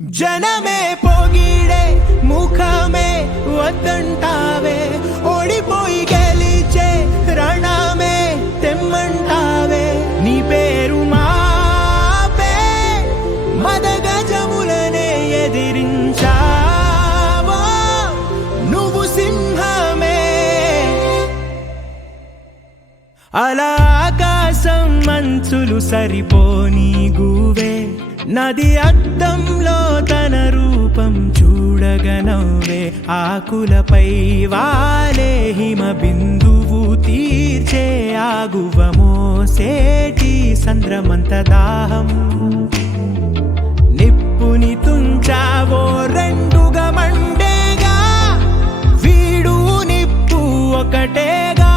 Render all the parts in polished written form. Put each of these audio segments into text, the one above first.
జనమే పొగిడే ముఖమే వద్దంటావే, ఓడిపోయి గెలిచే రణమే తెమ్మంటావే. నీ పేరు మాపే మదగజములనే ఎదిరించావో, నువ్వు సింహమే. అలా ఆకాశం మంచులు సరిపోని గువే, నది అద్దంలో తన రూపం చూడగనవ్వే. ఆకులపై వాలే హిమ బిందువు తీర్చే ఆగువ మోసేటి సంద్రమంత దాహం. నిప్పుని తుంచావో రెండుగా మండేగా, వీడు నిప్పు ఒకటేగా.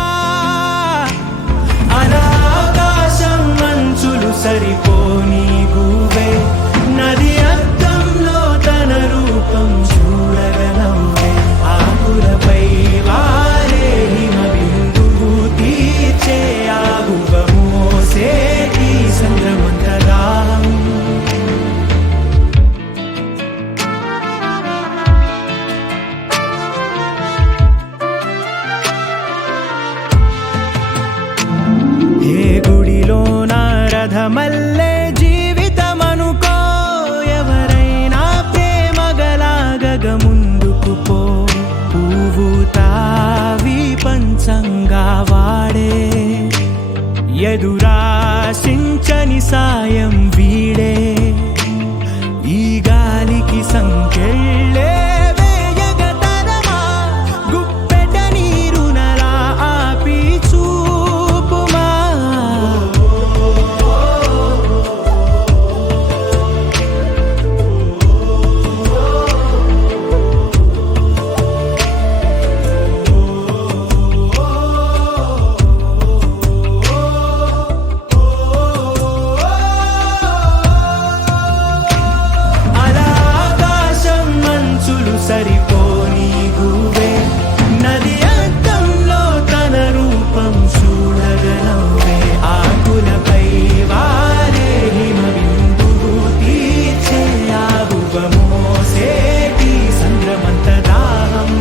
అలా ఆకాశం మంచులు సరిపోని గువే, నది అద్దంలో తన రూపం చూడగనవ్వే. ఆకులపై వారే హిమ బిందువు తీర్చే ఆగువ మోసేటి సంద్రమంత దాహం. ఏ గుడిలో నారథమల్లే జీవితమనుకో, ఎవరైనా ప్రేమగలాగగ ముందుకు పో. పువ్వు తావి పంచంగా వాడే, ఎదురాశించని సాయం వీడే. ఈ గాలికి సంకెళ్ళే వేయగతరమా, గుప్పెట నీరునలా ఆపి చూపుమా. అలా ఆకాశం మంచులు సరిపోని గువే, నది అద్దంలో తన రూపం చూడగనవ్వే. ఆకులపై వారే హిమ బిందువు తీర్చే ఆగువ మోసేటి సంద్రమంత దాహం.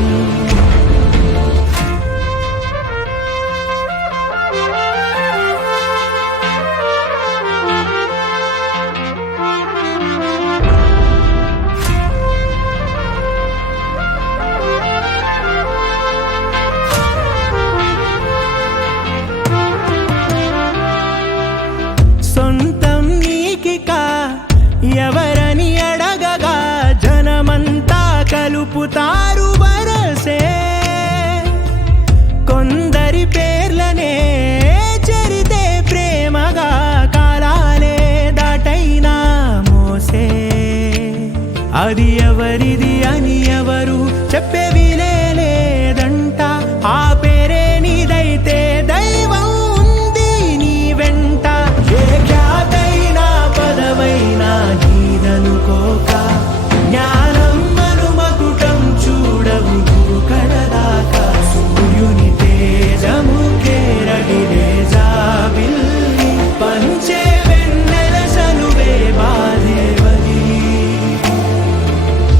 సొంతం నీకిక ఎవరని అడగగా, జనమంతా కలుపుతారు వరసే. కొందరి పేర్లనే చరితే ప్రేమగా, కాలాలే దాటైనా మోసే. అది ఎవరిది అని ఎవరు చెప్పేవి లేదంట. ఆ పేరే నీదైతే దైవం ఉంది నీ వెంట. ఏ ఖ్యాతైనా పదవైనా నీదనుకోక, జ్ఞానం మనుమకుటం చూడవు కడదాకా. సూర్యుని తేజముకే రగిలే జాబిల్లి, పంచే వెన్నెల సలువే బాధే వదిలి.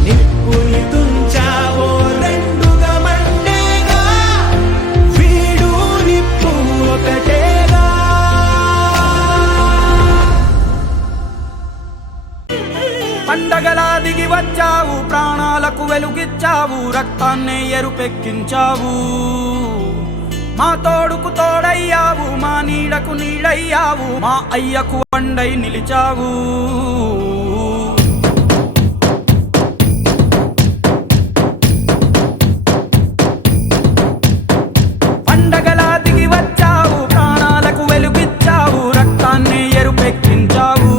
నిప్పుని తుంచావో రెండుగా మండేగా, వీడు నిప్పు ఒకటేగా. పండగలా దిగి వచ్చావు, ప్రాణాలకు వెలుగిచ్చావు, రక్తాన్నే ఎరుపెక్కించావు. మా తోడుకు తోడయ్యావు, మా నీడకు నీడయ్యావు, మా అయ్యకు వండై నిలిచావు. పండగలా దిగి వచ్చావు, ప్రాణాలకు వెలుగిచ్చావు, రక్తాన్నే ఎరుపెక్కించావు.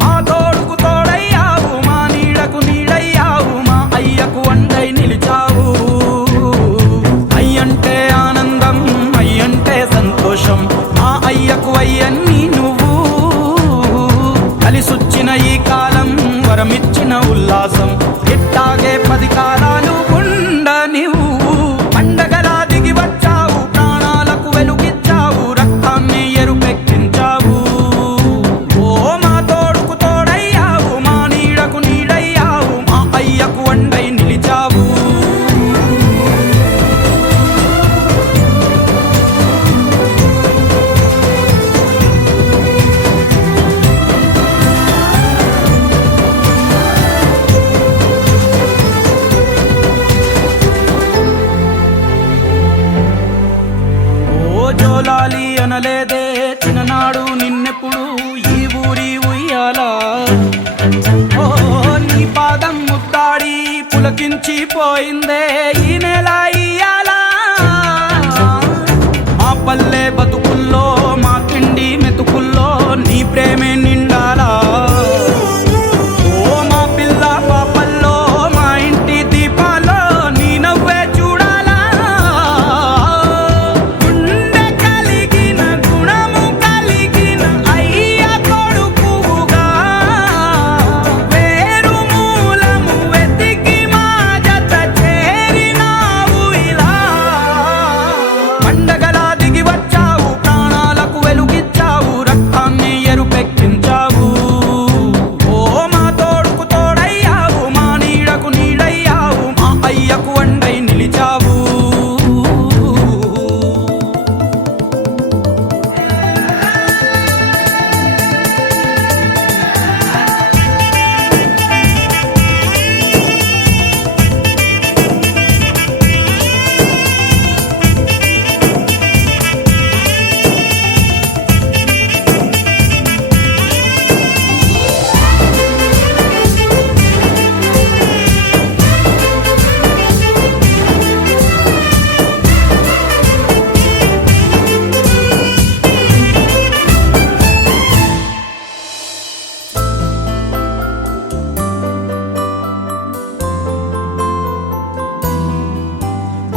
మా తోడుకు తోడయ్యావు, మా నీడకు నీడయ్యావు, మా అయ్యకు వండై నిలిచావు. అయ్యంటే ఆనందం, అయ్యంటే సంతోషం, మా అయ్యకు అయ్యన్ని నువ్వు. కలిసొచ్చిన ఈ కాలం వరమిచ్చిన ఉల్లాసం, ఇట్టాగే 10 కాలాలు ఉండనివ్వు. పండగలా దిగి వచ్చావు, ప్రాణాలకు వెలుగిచ్చావు, రక్తాన్ని ఎరుపెక్కించావు. ఓ మా తోడుకు తోడయ్యావు, మా నీడ ఎత్తలేదే చిన్ననాడు నిన్నెప్పుడు ఈ ఊరి ఉయ్యాలా ఓ నీ పాదం ముద్దాడి పులకించిపోయిందే ఈ నెల ఇయ్యాలా మా పల్లె బతుకుల్లో మా తిండి మెతుకుల్లో నీ ప్రేమే నిండాలా ఓ మా పిల్ల పాపల్లో మా ఇంటి దీపాల్లో నీ నవ్వే చూడాలా గుండె కలిగిన గుణము కలిగిన అయ్య కొడుకుగా వేరు మూలము వెతికి మా జత చేరినావు ఇలా పండగలా దిగి వచ్చావు ప్రాణాలకు వెలుగిచ్చావు రక్తాన్ని ఎరుపెక్కించావు ఓ మా తోడుకు తోడయ్యావు మా నీడకు నీడయ్యావు మా అయ్యకు అండై నిలిచావు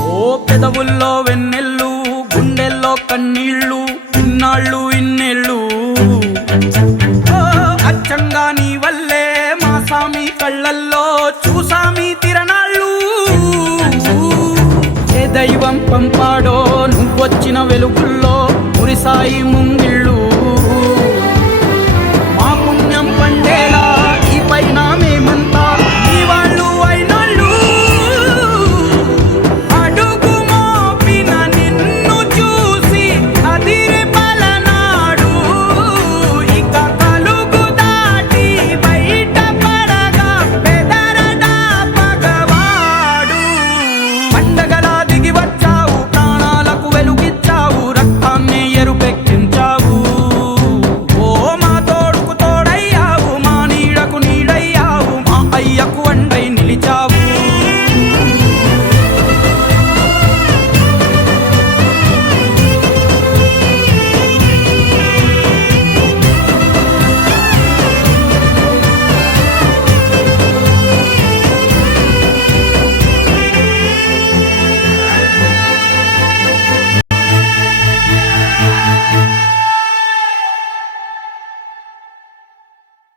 ఓ పెదవుల్లో వెన్నెల్లు గుండెల్లో కన్నీళ్ళు ఇన్నాళ్ళు ఇన్నేళ్ళు ఓ అచ్చంగా నీ వల్లే మా సామి కళ్ళల్లో చూసామి తిరణాళ్ళు ఏ దైవం పంపాడో నువ్వొచ్చిన వెలుగుల్లో మురిసాయి ముంగిళ్ళు